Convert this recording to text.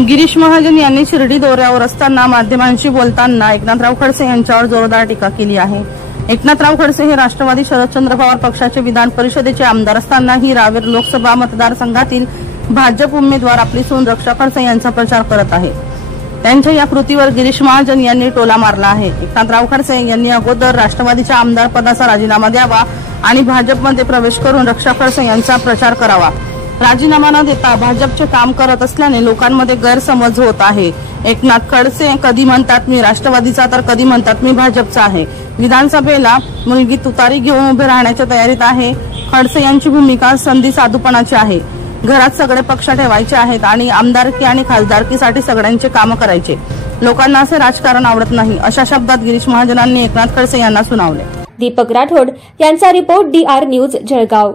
गिरीश महाजन यांनी शिर्डी दौऱ्यावर असताना माध्यमांशी बोलताना एकनाथराव खडसे यांच्यावर जोरदार टीका केली आहे। एकनाथराव खडसे हे राष्ट्रवादी शरदचंद्र पवार पक्षाचे विधान परिषदेचे आमदार असतानाही रावेर लोकसभा मतदारसंघातील भाजप उमेदवार आपली सून रक्षा खडसे यांचा प्रचार करत आहे। त्यांच्या या कृतीवर गिरीश महाजन यांनी टोला मारला आहे। एकनाथराव खडसे यांनी अगोदर राष्ट्रवादीच्या आमदार पदाचा राजीनामा द्यावा आणि भाजपमध्ये प्रवेश करून रक्षा खडसे यांचा प्रचार करावा। राजीनामा न देता भाजपचे काम करत असल्याने लोकांमध्ये गैरसमज होत आहे। एकनाथ खडसे कधी म्हणतात मी राष्ट्रवादीचा तर कधी म्हणतात मी भाजपचा आहे। विधानसभेला मुलगी तुतारी घेऊन उभे राहण्याच्या तयारीत आहे। खडसे यांची भूमिका संधी साधूपणाची आहे। घरात सगळे पक्ष ठेवायचे आहेत आणि आमदारकी आणि खासदारकीसाठी सगळ्यांचे काम करायचे। लोकांना असे राजकारण आवडत नाही, अशा शब्दात गिरीश महाजनांनी एकनाथ खडसे यांना सुनावले। दीपक राठोड यांचा रिपोर्ट DR न्यूज जळगाव।